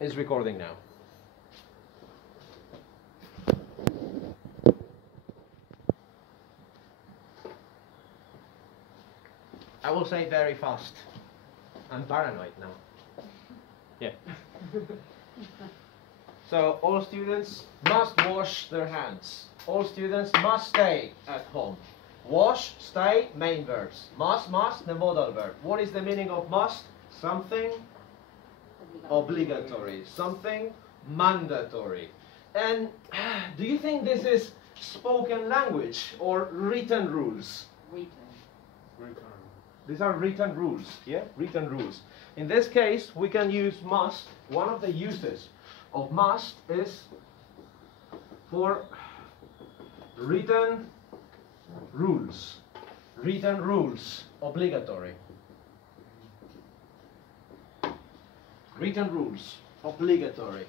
is recording now. I will say very fast. I'm paranoid now. Yeah. So all students must wash their hands. All students must stay at home. Wash, stay, main verbs. Must, the modal verb. What is the meaning of must? Something obligatory. Something mandatory. And do you think this is spoken language or written rules? Written. These are written rules, yeah? Written rules. In this case, we can use must. One of the uses of must is for written rules. Written rules, obligatory. Written rules, obligatory.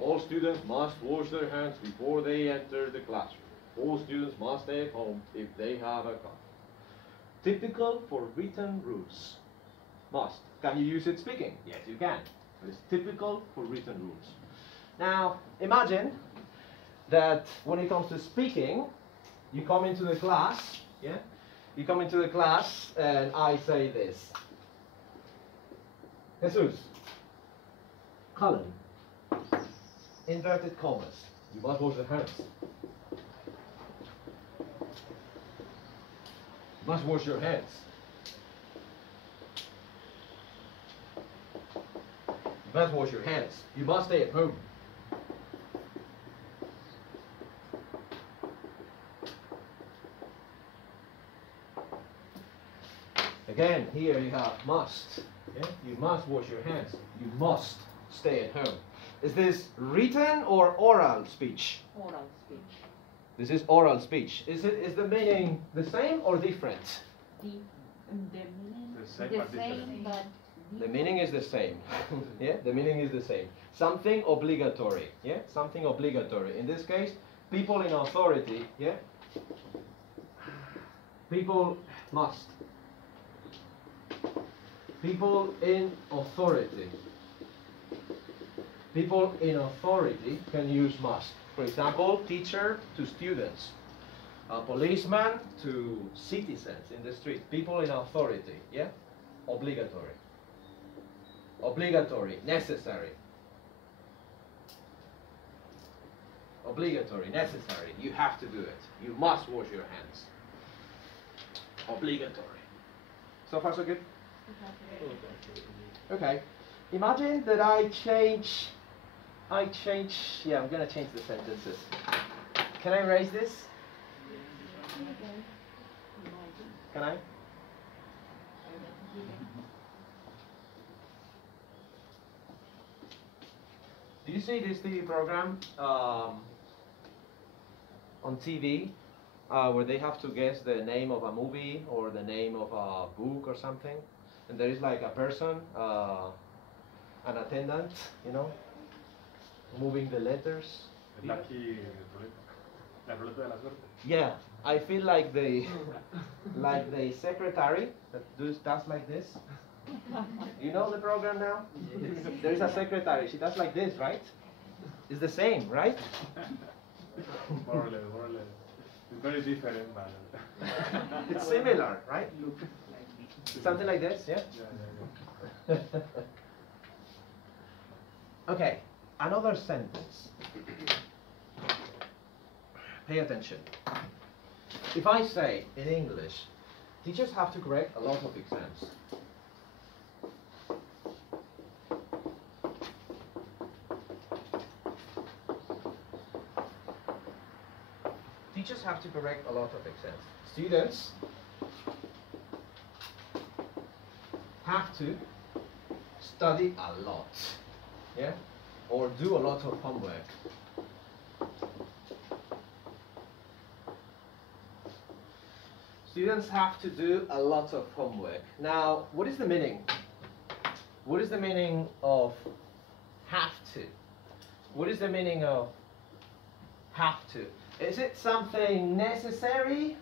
All students must wash their hands before they enter the classroom. All students must stay at home if they have a cough. Typical for written rules. Must. Can you use it speaking? Yes, you can. But it's typical for written rules. Now, imagine that when it comes to speaking, you come into the class, yeah? You come into the class and I say this. Jesus, Colin, inverted commas. You must wash your hands. You must wash your hands. You must wash your hands. You must stay at home. Again, here you have must. Yeah? You must wash your hands. You must stay at home. Is this written or oral speech? Oral speech. This is oral speech. Is the meaning the same or different? The meaning The same, the but same, different. but The meaning is the same. Yeah, the meaning is the same. Something obligatory. Yeah, something obligatory. In this case, people in authority. Yeah, people must. People in authority. People in authority can use must. For example, teacher to students, a policeman to citizens in the street. People in authority. Yeah, obligatory. Obligatory, necessary. Obligatory, necessary. You have to do it. You must wash your hands. Obligatory. So far so good? Okay. Imagine that I change, yeah, I'm gonna change the sentences. Can I erase this? Can I? Do you see this TV program on TV where they have to guess the name of a movie or the name of a book or something? And there is like a person, an attendant, you know, moving the letters. La ruleta de la suerte. Yeah, I feel like the secretary that does like this. You know the program now? There is a secretary. She does like this, right? It's the same, right? More or less. It's very different, but It's similar, right? Something like this, yeah? Yeah. Okay, another sentence. Pay attention. If I say in English, teachers have to correct a lot of exams. Teachers have to correct a lot of exams. Students have to study a lot, yeah, or do a lot of homework. Students have to do a lot of homework. Now, what is the meaning? What is the meaning of have to? What is the meaning of have to? Is it something necessary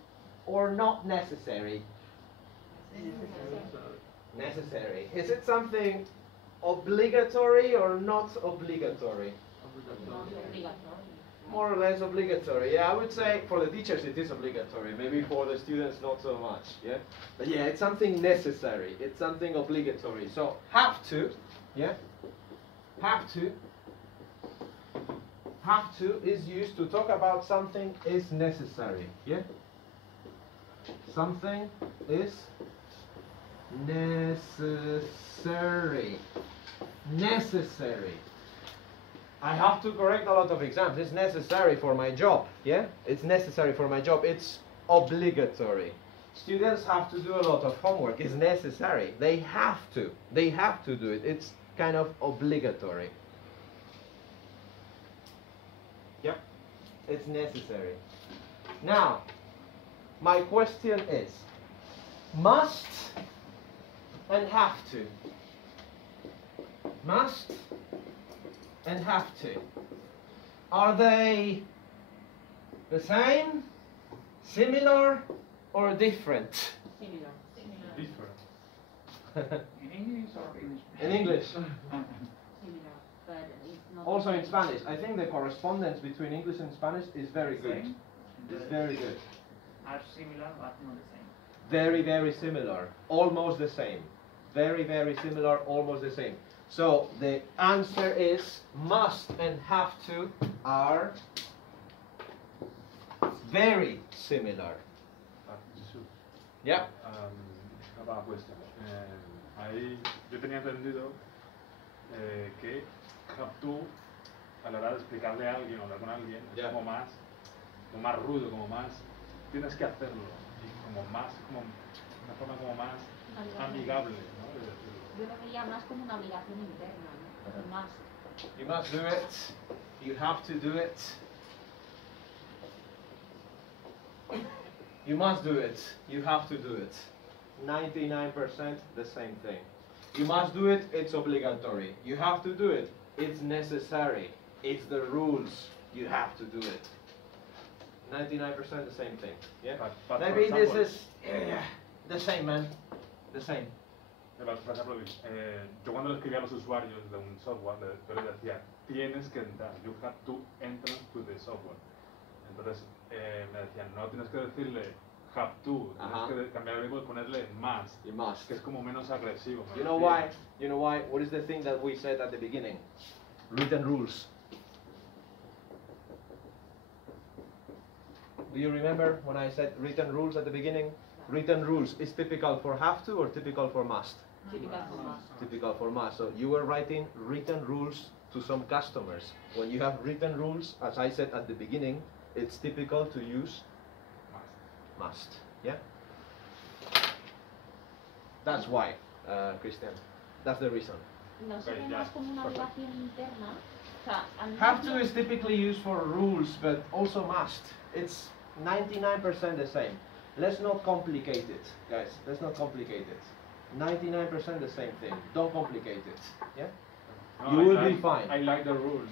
or not necessary? Necessary. Is it something obligatory or not obligatory? Not obligatory. More or less obligatory. Yeah, I would say for the teachers it is obligatory. Maybe for the students not so much. Yeah, but yeah, it's something necessary. It's something obligatory. So have to. Yeah, have to. Have to is used to talk about something is necessary. Yeah, something is necessary. Necessary. I have to correct a lot of exams. It's necessary for my job. Yeah? It's necessary for my job. It's obligatory. Students have to do a lot of homework. It's necessary. They have to. They have to do it. It's kind of obligatory. Yep. It's necessary. Now, my question is, must and have to. Must and have to. Are they the same, similar, or different? Similar. Different. In English or in Spanish? In English. Similar. But it's not. Also in Spanish. I think the correspondence between English and Spanish is very good. Same? It's very good. Are similar but not the same. Very, very similar. Almost the same. Very, very similar, almost the same. So the answer is must and have to are very similar. Jesús, Yeah. una cuestión. Ahí yo tenía entendido que have to, a la hora de explicarle a alguien o hablar con alguien, es Ya. como más rudo, como más, tienes que hacerlo. Y como más, como una forma como más amigable, ¿no? De decirlo. Yo lo veía más como una obligación interna, ¿no? Más. You must do it. You have to do it. You must do it. You have to do it. 99% the same thing. You must do it, it's obligatory. You have to do it, it's necessary. It's the rules. You have to do it. 99% the same thing. Yeah? But for Maybe this example- is the same, man. The same. Por ejemplo, yo cuando le escribía a los usuarios de un software, yo les decía, tienes que entrar, you have to enter to the software. Entonces me decían, no tienes que decirle have to, Ajá. tienes que cambiar el verbo y ponerle must, You must. que es como menos agresivo. me You know refiero. why? You know why? What is the thing that we said at the beginning? Written rules. Do you remember when I said written rules at the beginning? Written rules is typical for have to or typical for must? Typical for más. Typical for must. So you were writing written rules to some customers. When you have written rules, as I said at the beginning, it's typical to use must. Yeah? That's why, Christian. That's the reason. No se Ok, ve ya, más como una perfecto. obligación interna. O sea, a mí Have me to is typically used for rules, but also must. It's 99% the same. Let's not complicate it, guys. Let's not complicate it. 99% the same thing. Don't complicate it. Yeah? No, You I will be like- fine. I like the rule.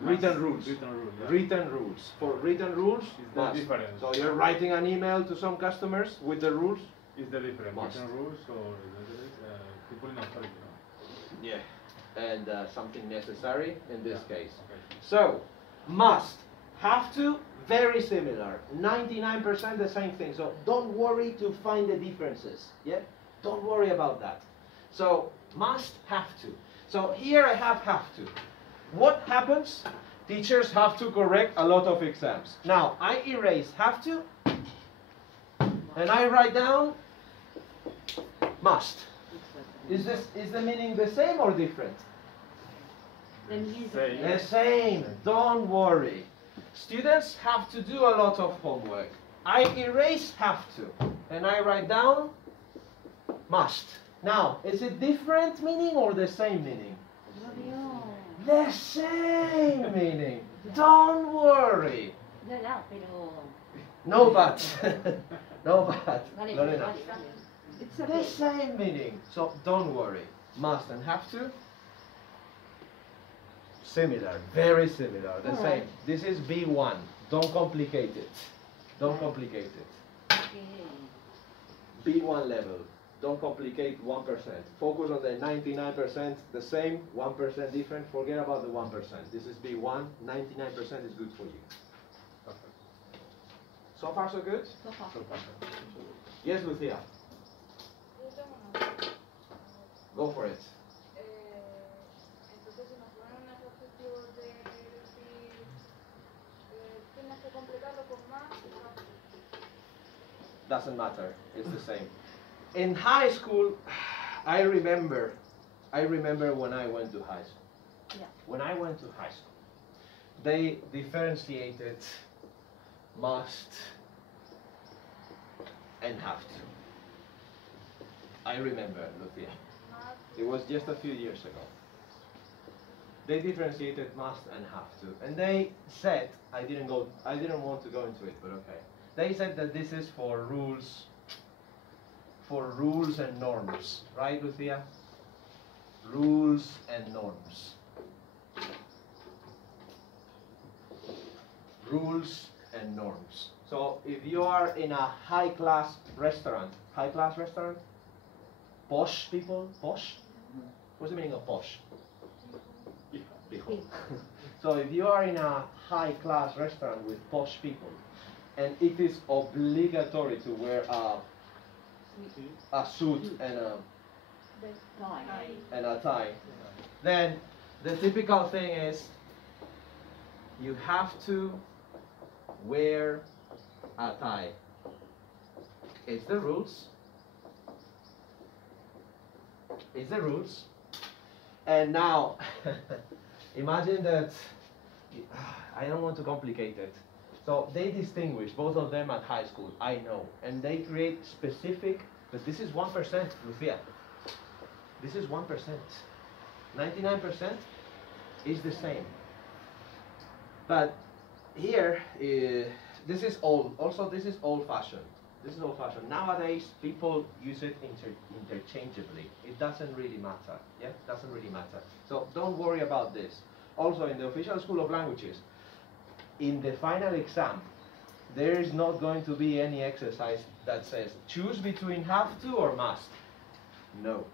Written rules. Written rule. Yeah. Written rules. For written rules, Is the must. difference. So you're writing an email to some customers with the rules? Is the difference Must. written rules or people in authority? No? Yeah. And something necessary in this Yeah. case. Okay. So, must, have to, very similar. 99% the same thing. So don't worry to find the differences. Yeah? Don't worry about that. So, must, have to. So here I have to. What happens? Teachers have to correct a lot of exams. Now, I erase have to, and I write down must. Is the meaning the same or different? The meaning Same. The same, don't worry. Students have to do a lot of homework. I erase have to, and I write down must. Now, is it different meaning or the same meaning? Yo veo. The same meaning. Don't worry. Ya, pero. No but. No but. Vale, Lorena. vale, vale. It's The okay. same meaning. So don't worry. Must and have to. Similar, very similar, the Alright. same. This is B1. Don't complicate it. Don't complicate it. Okay. B1 level. Don't complicate 1%. Focus on the 99%, the same, 1% different. Forget about the 1%. This is B1, 99% is good for you. Perfect. So far, so good? So far. So perfect. Yes, Lucia, Yo tengo una duda. go for it. Entonces, si nos ponen un ejercicio de decir, tienes que completarlo con más, Doesn't matter, it's the same. In high school, I remember when I went to high school. Yeah. When I went to high school, they differentiated must and have to. I remember, Lucia. más, It was just a few years ago. They differentiated must and have to. And they said, I didn't want to go into it, but okay. They said that this is for rules and norms, right, Lucia? Rules and norms. Rules and norms. So if you are in a high-class restaurant, posh people, posh? What's the meaning of posh? People. So if you are in a high-class restaurant with posh people, and it is obligatory to wear a suit and a tie, then the typical thing is you have to wear a tie. It's the rules. It's the rules. And now, imagine that, I don't want to complicate it. So they distinguish, both of them at high school, I know. And they create specific, but this is 1%, Lucia. This is 1%. 99% is the same. But here, this is also this is old-fashioned. This is old-fashioned. Nowadays, people use it interchangeably. It doesn't really matter. Yeah, it doesn't really matter. So don't worry about this. Also, in the official School of Languages, in the final exam, there is not going to be any exercise that says choose between have to or must. No.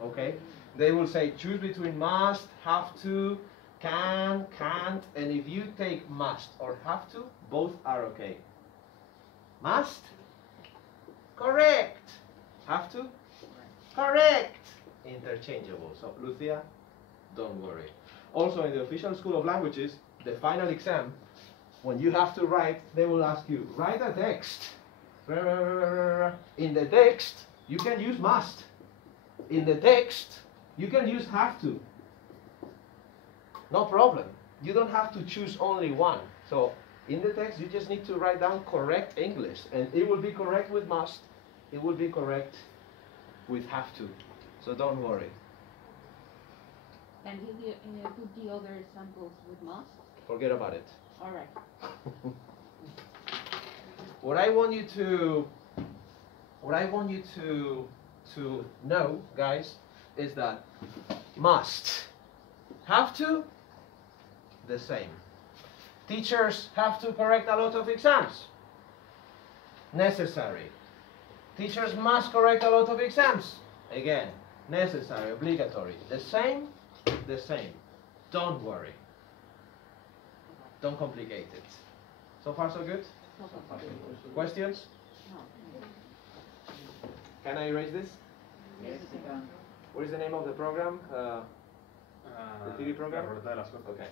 Okay? They will say choose between must, have to, can, can't, and if you take must or have to, both are okay. Must? Correct. Have to? Correct. Interchangeable. So, Lucia, don't worry. Also, in the official School of Languages, the final exam, when you have to write, they will ask you, write a text. In the text, you can use must. In the text, you can use have to. No problem. You don't have to choose only one. So, in the text, you just need to write down correct English. And it will be correct with must. It will be correct with have to. So don't worry. Can you put the other examples with must? Forget about it. All right. What I want you to know, guys, is that must, have to, the same. Teachers have to correct a lot of exams. Necessary. Teachers must correct a lot of exams. Again, necessary, obligatory. The same, the same. Don't worry. Don't complicate it. So far, so good? So far. Questions? No. Can I erase this? Yes, you can. What is the name of the program? The TV program? La Ruleta de la Suerte. Okay.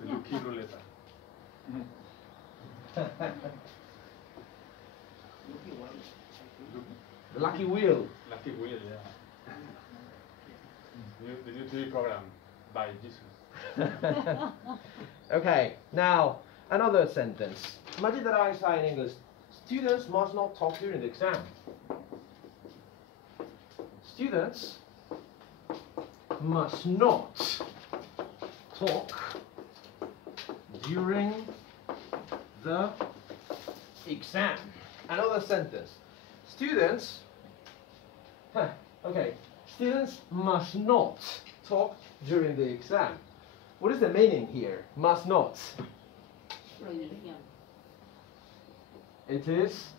The Lucky Ruleta. The Lucky Wheel. Lucky Wheel, yeah. The new TV program by Jesus. Okay, now another sentence. Imagine that I say in English, students must not talk during the exam. Students must not talk during the exam. Another sentence. Students, okay, students must not talk during the exam. What is the meaning here? Must not. Prohibición. It is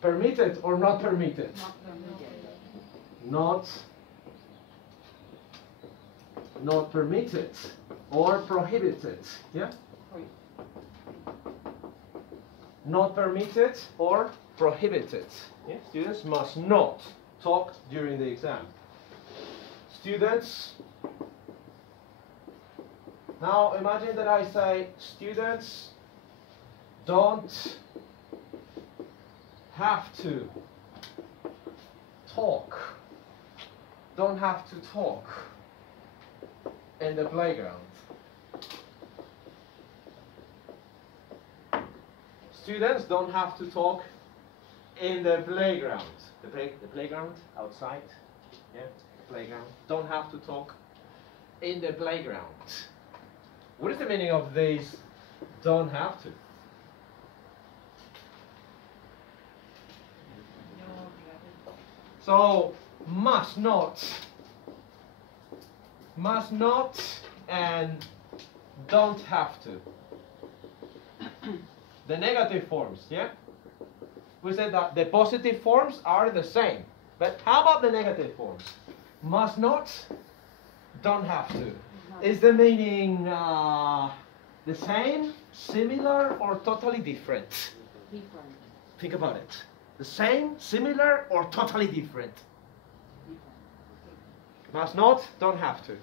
Permitted or not permitted? Not permitted. Not permitted or prohibited. Yeah? Not permitted or prohibited. Yeah? Students must not talk during the exam. Students, now imagine that I say students don't have to talk. Don't have to talk in the playground. Students don't have to talk in the playground. The playground outside, yeah, the playground. Don't have to talk in the playground. What is the meaning of these don't have to? So must not, and don't have to. The negative forms, yeah? We said that the positive forms are the same. But how about the negative forms? Must not, don't have to. Is the meaning the same, similar, or totally different? Different. Think about it. The same, similar, or totally different? Must not, don't have to.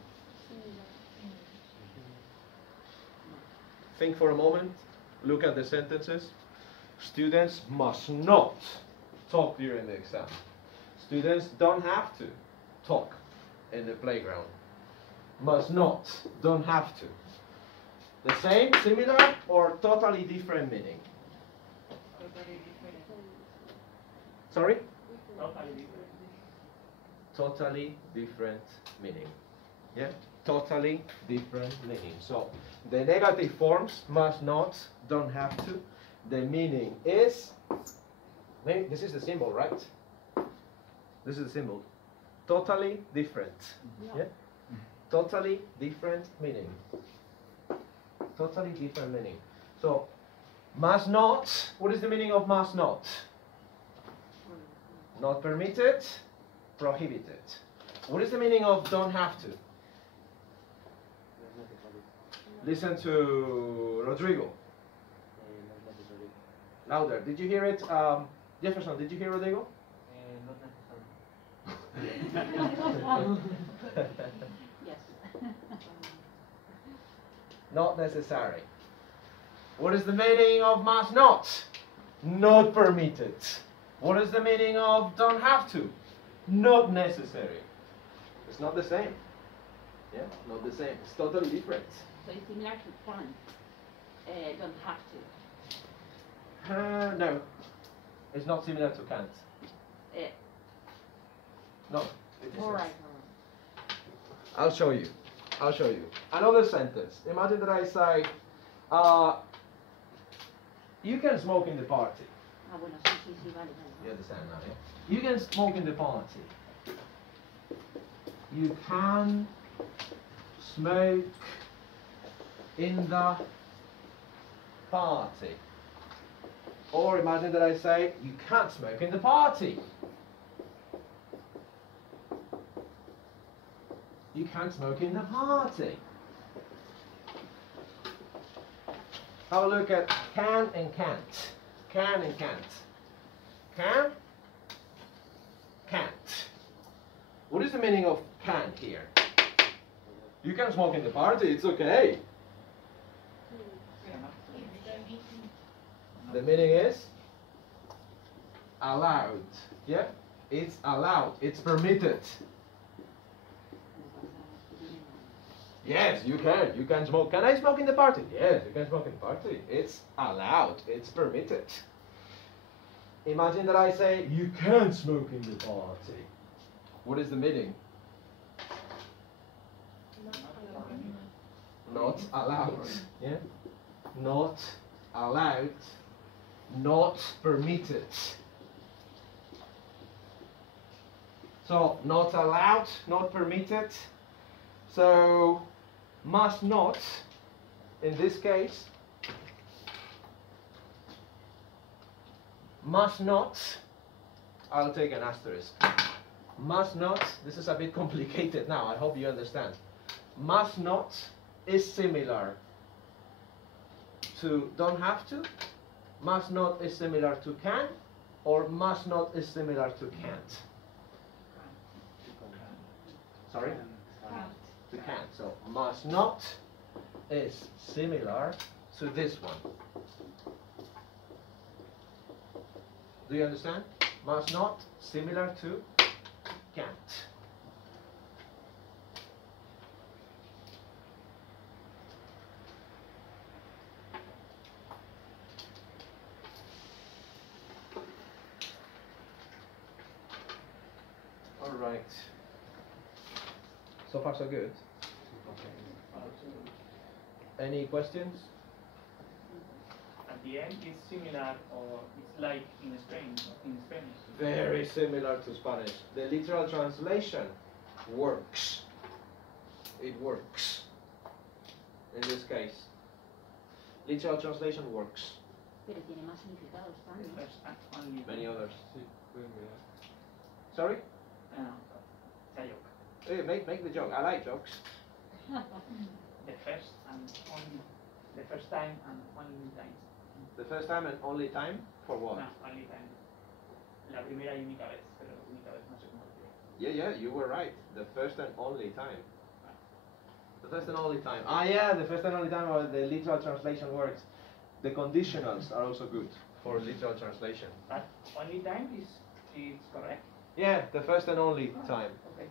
Think for a moment. Look at the sentences. Students must not talk during the exam. Students don't have to talk in the playground. Must not, don't have to. The same, similar, or totally different meaning? Totally different. Sorry? Totally different. Totally different meaning. Yeah? Totally different meaning. So the negative forms must not, don't have to. The meaning is, this is the symbol, right? This is the symbol. Totally different. Yeah? Totally different meaning. Totally different meaning. So must not, what is the meaning of must not? Not permitted, prohibited. What is the meaning of don't have to? Listen to Rodrigo. Louder. Did you hear it? Jefferson, did you hear Rodrigo? Yes. Not necessary. What is the meaning of must not? Not permitted. What is the meaning of don't have to? Not necessary. It's not the same. Yeah, not the same. It's totally different. So it's similar to can. Don't have to. No, it's not similar to can't. No, it isn't. All right. I'll show you. I'll show you. Another sentence. Imagine that I say, you can smoke in the party. Ah, bueno, sí, sí, sí, vale, vale. You understand now, yeah? You can smoke in the party. You can smoke in the party. Or imagine that I say, you can't smoke in the party. You can't smoke in the party. Have a look at can and can't. Can and can't. Can, can't. What is the meaning of can here? You can smoke in the party, it's okay. The meaning is allowed. Yeah? It's allowed. It's permitted. Yes, you can. You can smoke. Can I smoke in the party? Yes, you can smoke in the party. It's allowed. It's permitted. Imagine that I say, you can't smoke in the party. What is the meaning? Not allowed. Yeah? Not allowed. Not permitted. So, not allowed, not permitted. So, must not, in this case, must not I'll take an asterisk. Must not, this is a bit complicated now, I hope you understand. Must not is similar to don't have to, must not is similar to can, or must not is similar to can't. Sorry? To can't. So must not is similar to this one. Do you understand? Must not similar to can't. All right. So far so good. Any questions? At the end, it's similar or it's like in Spain, in Spanish. Very similar to Spanish. The literal translation works. It works. In this case. Literal translation works. Pero tiene más significados The también. first and only. Many others. Sí, pueden mirar. Sorry? It's a joke. Make the joke. I like jokes. The first and only. The first time and only time. The first time and only time for what? No, only time. La primera y única vez, pero única vez no sé cómo decirlo. Yeah, you were right. The first and only time. The first and only time. Ah, yeah, the first and only time or the literal translation works. The conditionals are also good for literal translation. But only time is correct. Yeah, the first and only time. Okay.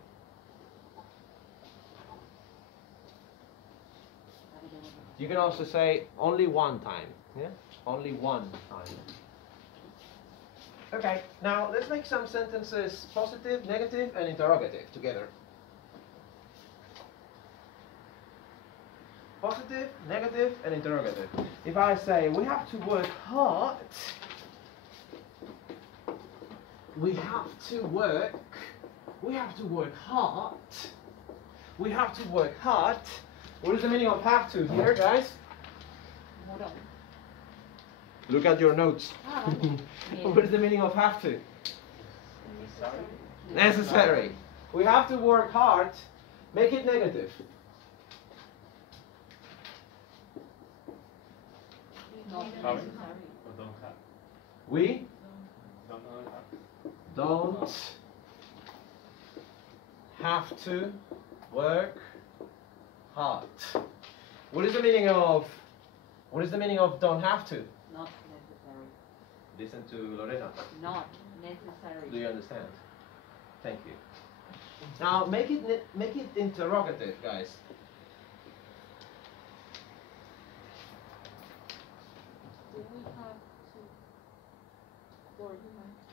You can also say only one time. Yeah, only one time. Okay, now let's make some sentences positive, negative, and interrogative together. Positive, negative, and interrogative. If I say we have to work hard, we have to work hard, we have to work hard. What is the meaning of have to here, guys? Muro. Look at your notes. Ah, vale. Bien. What is the meaning of have to? Necessary. We have to work hard. Make it negative. Not Sorry? necessary. Or don't have. We Don't have. don't have to work hard. What is the meaning of don't have to? Not necessary. Listen to Lorena. Not necessary. Do you understand? Thank you. Now make it interrogative, guys. Do we have to work hard?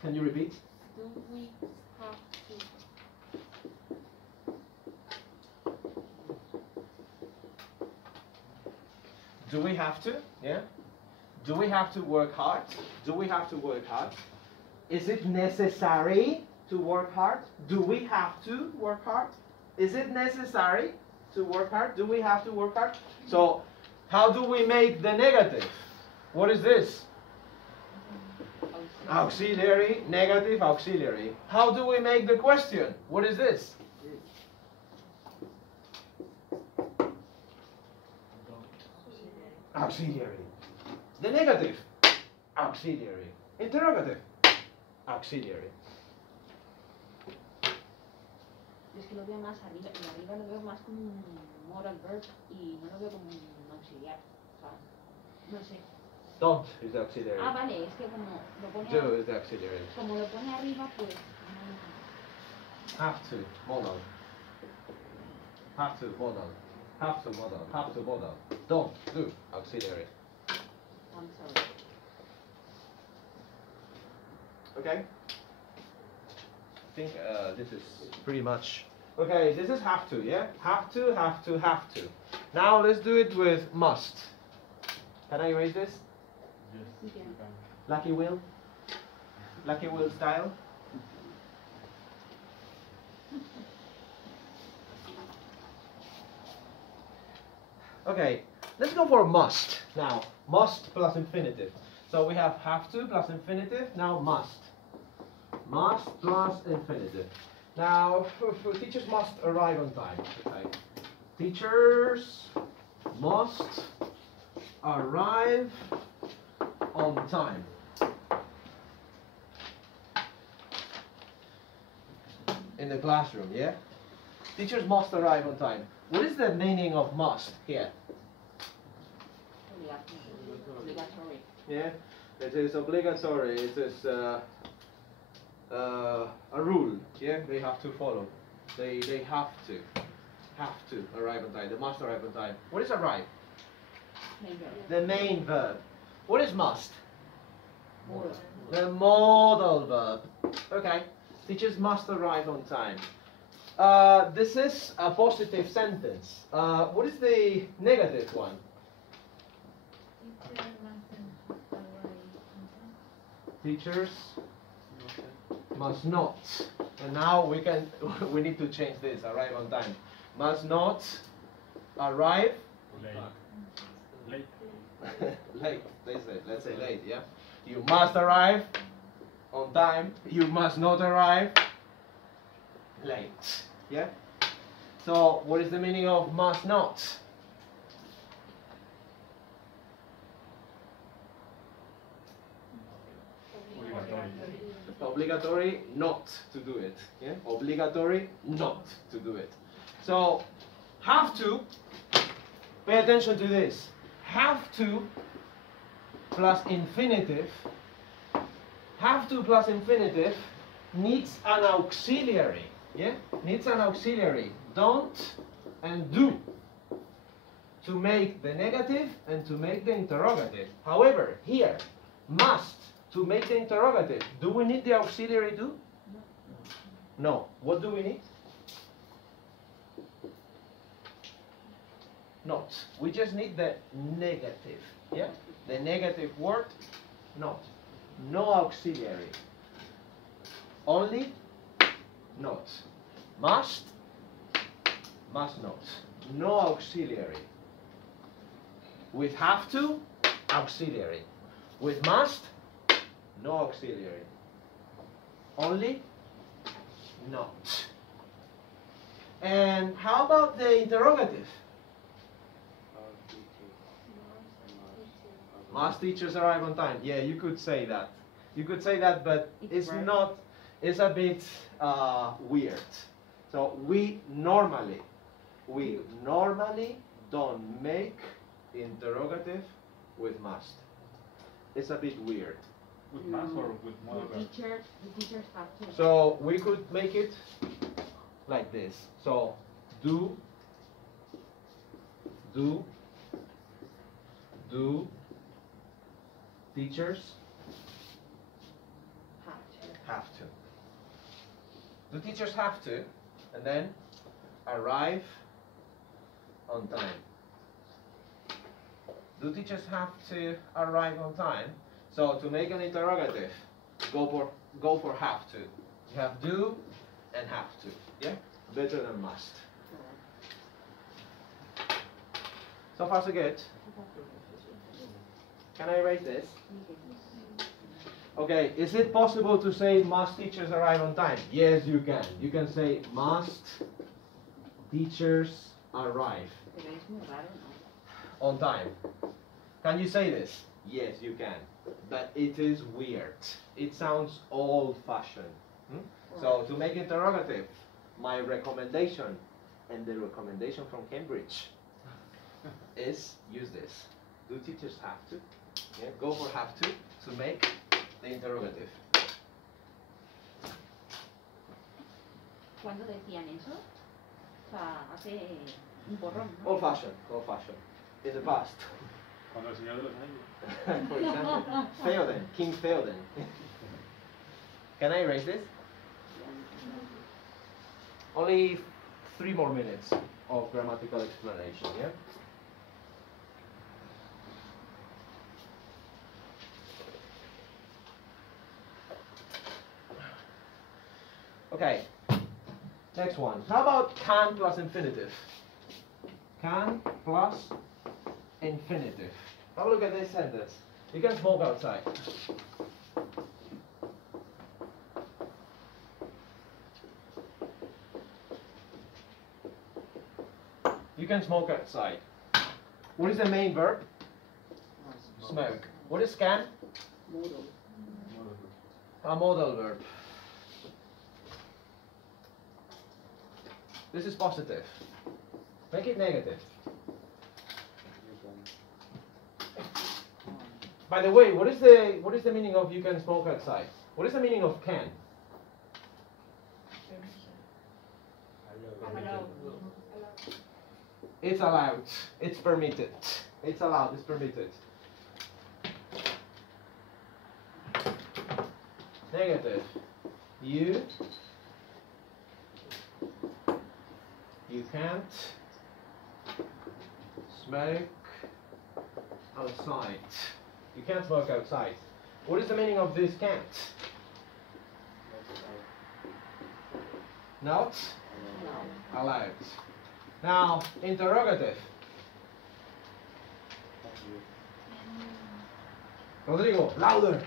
Can you repeat? Do we have to? Do we have to? Yeah. Do we have to work hard? Do we have to work hard? Is it necessary to work hard? Do we have to work hard? Is it necessary to work hard? Do we have to work hard? So, how do we make the negative? What is this? Auxiliary, negative, auxiliary. How do we make the question? What is this? Auxiliary. The negative, auxiliary. Interrogative, auxiliary. Yo es que lo veo más arriba, y arriba lo veo más como un moral verb y no lo veo como un auxiliar. O sea, no sé. Don't is the auxiliary. Ah, vale, es que como lo pone, Do is the auxiliary. como lo pone arriba, pues. Have to, modal. Have to, modal. Have to, modal. Have to, modal. Don't, do, auxiliary. I'm sorry. Okay? I think this is pretty much. Okay, this is have to, yeah? Have to, have to, have to. Now let's do it with must. Can I erase this? Yes, You you can. can. Lucky Will? Lucky Will style? Okay, let's go for must now. Must plus infinitive. So we have to plus infinitive, now must. Must plus infinitive. Now, teachers must arrive on time. Okay. Teachers must arrive on time. In the classroom, yeah? Teachers must arrive on time. What is the meaning of must here? Obligatory. Yeah, it is obligatory. It is a rule. Yeah, they have to follow. They have to arrive on time. They must arrive on time. What is arrive? Main verb. The main verb. What is must? Modal. The modal verb. Okay. Teachers must arrive on time. This is a positive sentence. What is the negative one? Teachers must not. And now we need to change this. Arrive on time. Must not arrive Late. late. Let's say late. Yeah. You must arrive on time. You must not arrive late. Yeah. So what is the meaning of must not? Obligatory not to do it. Yeah? Obligatory not to do it. So have to, pay attention to this. Have to plus infinitive, have to plus infinitive needs an auxiliary. Yeah? Needs an auxiliary. Don't and do. To make the negative and to make the interrogative. However, here, must to make the interrogative. Do we need the auxiliary do? No. What do we need? Not. We just need the negative. Yeah? The negative word, not. No auxiliary. Only not. Must not. No auxiliary. With have to, auxiliary. With must, no auxiliary. Only not. And how about the interrogative? Must teachers arrive on time? Yeah, you could say that. You could say that, but it's Right. not. It's a bit weird. So we normally don't make interrogative with must. It's a bit weird. With mass or with modal The verb? teachers have to. So we could make it like this. So do, teachers have to. Do teachers have to, and then arrive on time. Do teachers have to arrive on time? So to make an interrogative, go for have to. You have do and have to. Yeah? Better than must. So far so good. Can I erase this? Okay, is it possible to say must teachers arrive on time? Yes, you can. You can say must teachers arrive Pero es muy raro, ¿no? on time. Can you say this? Yes, you can. But it is weird. It sounds old-fashioned. So to make interrogative, my recommendation and the recommendation from Cambridge is use this. Do teachers have to? Yeah, go for have to make the interrogative. ¿Cuándo decían eso? O sea, hace un porrón, ¿no? Old-fashioned, old-fashioned. In the past. Cuando el Señor de los Anillos. For example, Theoden, King Theoden. Can I erase this? Only 3 more minutes of grammatical explanation, yeah? Okay, next one. How about can plus infinitive? Can plus infinitive. Have a look at this sentence. You can smoke outside. You can smoke outside. What is the main verb? Smoke. What is can? Modal. A modal verb. This is positive. Make it negative. By the way, what is the meaning of you can smoke outside? What is the meaning of can? Allowed. It's allowed. It's permitted. It's allowed. It's permitted. Negative. You can't smoke outside. You can't smoke outside. What is the meaning of this can't? Not allowed. Now, interrogative. Rodrigo, louder.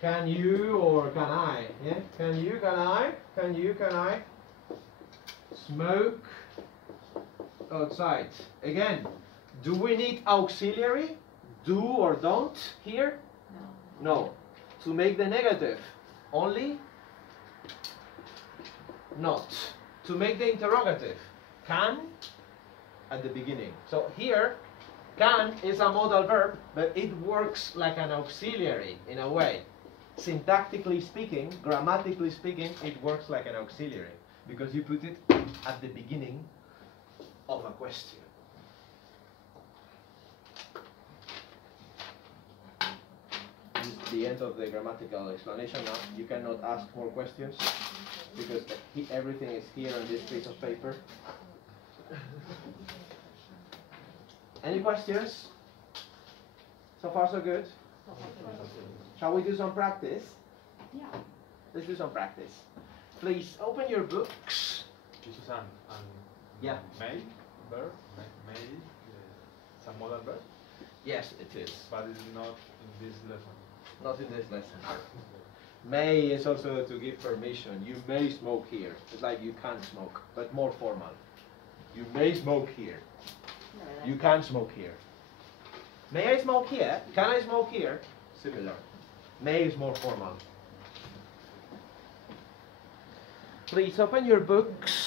Can you or can I? Yeah? Can you, can I? Can you, can I? Smoke outside. Again, do we need auxiliary? Do or don't here? No. To make the negative, only not. To make the interrogative, can at the beginning. So here, can is a modal verb, but it works like an auxiliary in a way. Syntactically speaking, grammatically speaking, it works like an auxiliary because you put it at the beginning of a question. This is the end of the grammatical explanation. Now you cannot ask more questions because everything is here on this piece of paper. Any questions? So far so good? Shall we do some practice? Yeah. Let's do some practice. Please open your books. This is Yeah. may verb. May some modal verb, Yes, it is. but it's not in this lesson. Not in this lesson. May is also to give permission. You may smoke here. It's like you can't smoke, but more formal. You may smoke here. You can smoke here. May I smoke here? Can I smoke here? Similar. May is more formal. Please open your books